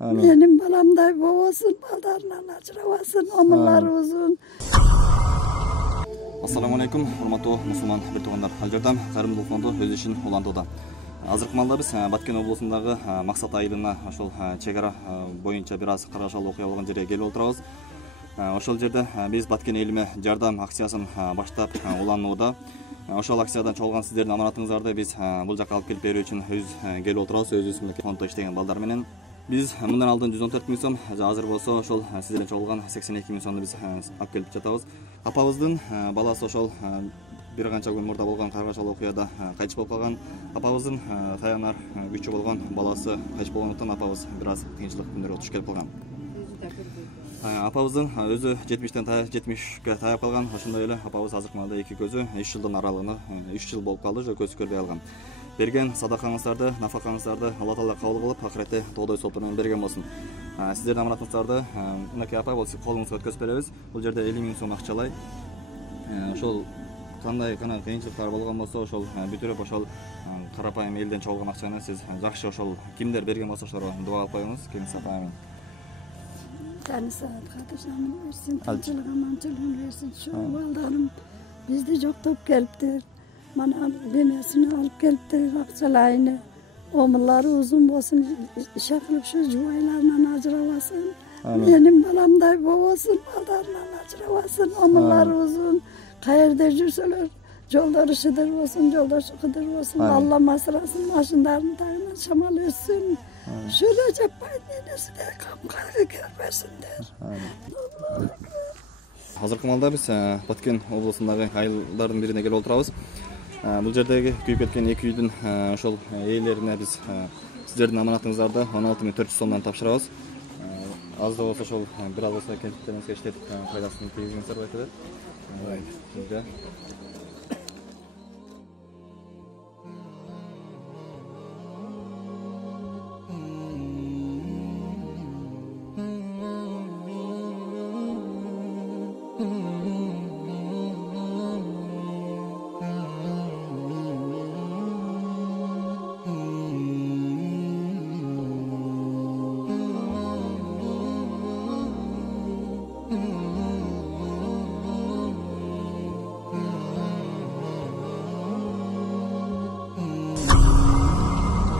Benim balamday boğasın, baldarından ajırabasın, omulları uzun. Assalamu alaikum, hurmatуу мусулман бир туугандар. Ал жерден кайрымдуулук фонду өз ишин улантууда. Азыркы маалда биз Баткен облусундагы Максат айылына ошол чек ара боюнча бир аз карашалуу окуя болгон жерге келип отурабыз. Ошол жерде биз Баткен элиме жардам акциясын баштап уланууда. Ошол акциядан чогулган сиздердин аманатыңыздарды биз бул жакка алып келип берүү үчүн келип отурабыз. Өзүбүздүн фонддо иштеген балдар менен. Biz mындан алдын 114 000 сом, азыр болсо ошол сиздерден чогулган 82 000 сомду биз алып келип жатабыз. Апабыздын баласы ошол бир канча күн мурда болгон каргашалуу окуяда кайтыш болуп калган. Апабыздын таянар күчү болгон баласы кайтыш болгондуктан апабыз бир аз кыйынчылык күндөргө туш келип калган. Апабыздын өзү 70ке таяп калган. Ошондой эле апабыз азыркы маалда эки көзү 3 жылдын аралыгында 3 жыл болуп калды, көз көрбөй алган. Берген садакаңыздарды, нафакаңыздарды Алла Таала кабыл кылып, акыретте тоодой соту менен берген болсун. Сиздердин аманатыңыздарды мынакей апа болсо колуңузга өткөзүп беребиз. Бул жерде 50 000 сом акчалай. Ошол кандай гана кыйынчылыктар болгон болсо, ошол бүтүрүп ошол карапайым элден чогулган акчаны сиз жакшы ошол кимдер берген болсо ошолорго дуа кылып коюңуз. Кеңес апа амин. Tani saat katışanın versin, tacılık amançılığını versin. Şu baldarım bizde joktop geliptir. Bana demesini alıp geliptir akçalayını. Omulları uzun bolsun, işe kılıp şu cuvaylarla ajırabasın. Benim balamday boğasın, baldarla ajırabasın. Omulları uzun, kayırda жүрсөлөр, жолдору шыдыр болsun, жолдошу кыдыр болsun. Allah masırasın, başındarını tağına şamal etsin. Şöyle yapmayın, nenesi de kamkarı görmesinler. Азыркы маалда биз Баткен облусундагы айылдардын бирине келип отурабыз. Бул жердеги күйүп кеткен эки үйдүн ошол ээлерине биз сиздердин аманатыңыздарды 16 400 сомдон тапшырабыз. Аз да болсо ошол бир аз болсо кенттерибизге иштетип пайдасын тийгизиңиздер деп айтат.